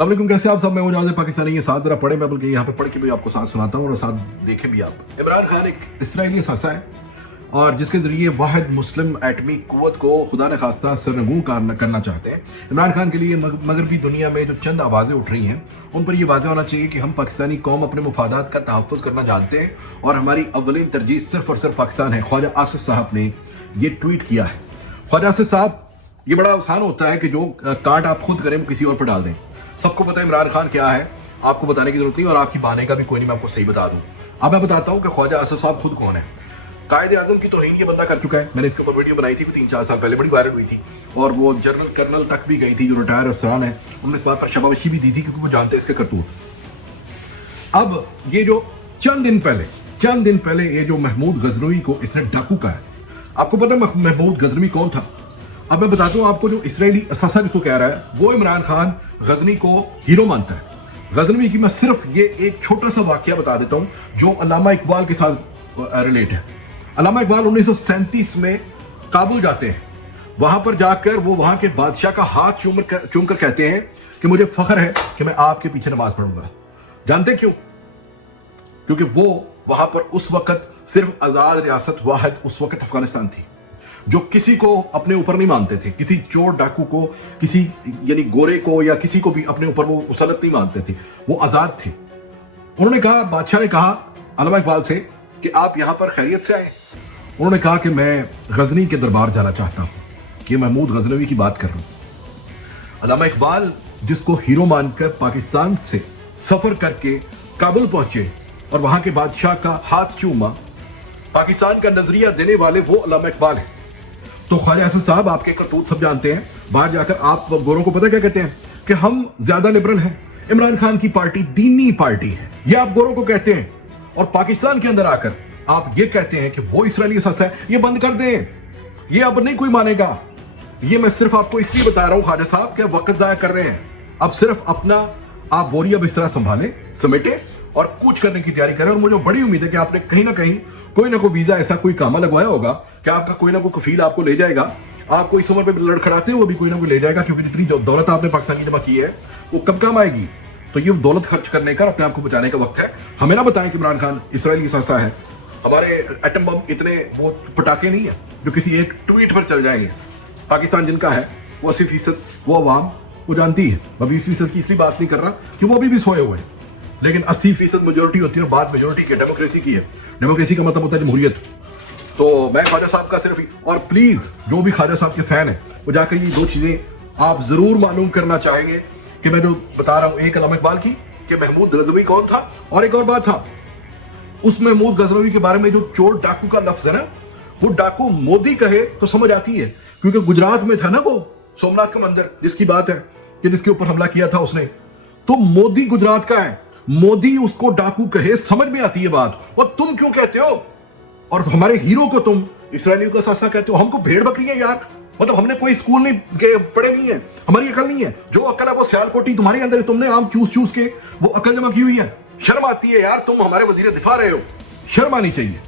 السلام علیکم، کیسے آپ سب؟ میں مجاہد پاکستانی یہ ساتھ ذرا پڑھیں، میں بلکہ یہاں پہ پڑھ کے بھی آپ کو ساتھ سناتا ہوں اور ساتھ دیکھیں بھی آپ۔ عمران خان ایک اسرائیلی اثاثہ ہے اور جس کے ذریعے واحد مسلم ایٹمی قوت کو خدا نخواستہ سرنگوں کرنا چاہتے ہیں۔ عمران خان کے لیے مغربی دنیا میں جو چند آوازیں اٹھ رہی ہیں ان پر یہ واضح ہونا چاہیے کہ ہم پاکستانی قوم اپنے مفادات کا تحفظ کرنا جانتے ہیں اور ہماری اولین ترجیح صرف اور صرف پاکستان ہے۔ خواجہ آصف صاحب نے یہ ٹویٹ کیا ہے۔ خواجہ آصف صاحب، یہ بڑا آسان ہوتا ہے کہ جو کانٹ آپ خود کریں وہ کسی اور پر ڈال دیں۔ سب کو پتہ ہے عمران خان کیا ہے، آپ کو بتانے کی ضرورت نہیں، اور آپ کی بانے کا بھی کوئی نہیں، میں آپ کو صحیح بتا دوں۔ اب میں بتاتا ہوں کہ خواجہ آصف صاحب خود کون ہے۔ قائد اعظم کی توہین یہ بندہ کر چکا ہے، میں نے اس کے اوپر ویڈیو بنائی تھی 3-4 سال پہلے، بڑی وائرل ہوئی تھی اور وہ جنرل کرنل تک بھی گئی تھی جو ریٹائر افسران ہیں، انہوں نے اس بات پر شاباشی بھی دی تھی کیونکہ وہ جانتے ہیں اس کے کرتوت۔ اب یہ جو چند دن پہلے یہ جو محمود غزنوی کو اس نے ڈاکو کہا ہے، آپ کو پتہ محمود غزنوی کون تھا؟ اب میں بتاتا ہوں آپ کو، جو اسرائیلی اثاثہ جس کو کہہ رہا ہے وہ عمران خان غزنی کو ہیرو مانتا ہے۔ غزنوی کی میں صرف یہ ایک چھوٹا سا واقعہ بتا دیتا ہوں جو علامہ اقبال کے ساتھ ریلیٹ ہے۔ علامہ اقبال 1937 میں کابل جاتے ہیں، وہاں پر جا کر وہ وہاں کے بادشاہ کا ہاتھ چوم کر کہتے ہیں کہ مجھے فخر ہے کہ میں آپ کے پیچھے نماز پڑھوں گا۔ جانتے کیوں؟ کیونکہ وہ وہاں پر اس وقت صرف آزاد ریاست واحد اس وقت افغانستان تھی، جو کسی کو اپنے اوپر نہیں مانتے تھے، کسی چور ڈاکو کو، کسی یعنی گورے کو یا کسی کو بھی اپنے اوپر وہ مسلط نہیں مانتے تھے، وہ آزاد تھے۔ انہوں نے کہا، بادشاہ نے کہا علامہ اقبال سے کہ آپ یہاں پر خیریت سے آئے؟ انہوں نے کہا کہ میں غزنی کے دربار جانا چاہتا ہوں، یہ محمود غزنوی کی بات کر رہا ہوں۔ علامہ اقبال جس کو ہیرو مان کر پاکستان سے سفر کر کے کابل پہنچے اور وہاں کے بادشاہ کا ہاتھ چوما، پاکستان کا نظریہ دینے والے وہ علامہ اقبال ہیں۔ تو خواجہ آصف صاحب، آپ کے کرتوت سب جانتے ہیں، باہر جا کر آپ گوروں کو پتہ کیا کہتے ہیں کہ ہم زیادہ لبرل ہیں، عمران خان کی پارٹی دینی پارٹی ہے، یہ آپ گوروں کو کہتے ہیں، اور پاکستان کے اندر آ کر آپ یہ کہتے ہیں کہ وہ اسرائیلی اثاثہ ہے۔ یہ بند کر دیں، یہ اب نہیں کوئی مانے گا۔ یہ میں صرف آپ کو اس لیے بتا رہا ہوں خواجہ صاحب کہ وقت ضائع کر رہے ہیں، اب صرف اپنا آپ بوریا بسترا سنبھالیں، سمیٹیں اور کوچ کرنے کی تیاری کریں۔ اور مجھے بڑی امید ہے کہ آپ نے کہیں نہ کہیں کوئی نہ کوئی ویزا ایسا کوئی کامہ لگوایا ہوگا کہ آپ کا کوئی نہ کوئی کفیل آپ کو لے جائے گا، آپ کو اس عمر پہ لڑکھڑاتے ہوئے بھی کوئی نہ کوئی لے جائے گا، کیونکہ جتنی دولت آپ نے پاکستانی جمع کی ہے وہ کب کام آئے گی۔ تو یہ دولت خرچ کرنے کا، اپنے آپ کو بچانے کا وقت ہے۔ ہمیں نہ بتائیں کہ عمران خان اسرائیلی اثاثہ ہے۔ ہمارے ایٹم بم اتنے وہ پٹاخے نہیں ہیں جو کسی ایک ٹویٹ پر چل جائیں گے۔ پاکستان جن کا ہے وہ 80% وہ عوام وہ جانتی ہے۔ میں 20% کی اس لیے بات نہیں کر رہا کہ وہ ابھی بھی سوئے ہوئے ہیں، لیکن 80% میجورٹی ہوتی ہے اور بات میجورٹی کی ڈیموکریسی کی ہے۔ ڈیموکریسی کا مطلب ہوتا ہے جمہوریت۔ تو میں خواجہ صاحب کا صرف، اور پلیز جو بھی خواجہ صاحب کے فین ہیں وہ جا کر یہ دو چیزیں آپ ضرور معلوم کرنا چاہیں گے کہ میں جو بتا رہا ہوں، ایک علامہ اقبال کی کہ محمود غزنوی کون تھا، اور ایک اور بات تھا اس محمود غزنوی کے بارے میں جو چور ڈاکو کا لفظ ہے نا، وہ ڈاکو مودی کہے تو سمجھ آتی ہے، کیونکہ گجرات میں تھا نا وہ سومناتھ کا مندر جس کی بات ہے کہ جس کے اوپر حملہ کیا تھا اس نے، تو مودی گجرات کا ہے، مودی اس کو ڈاکو کہے سمجھ میں آتی ہے بات، اور تم کیوں کہتے ہو؟ اور ہمارے ہیرو کو تم اسرائیلیوں کا اثاثہ کہتے ہو۔ ہم کو بھیڑ بکری ہیں یار، مطلب ہم نے کوئی اسکول نہیں پڑھے نہیں ہے، ہماری عقل نہیں ہے، جو عقل ہے وہ سیال کوٹی تمہارے اندر ہے، تم نے آم چوس کے وہ عقل جمع کی ہوئی ہے۔ شرم آتی ہے یار، تم ہمارے وزیر دفاع رہے ہو، شرم آنی چاہیے۔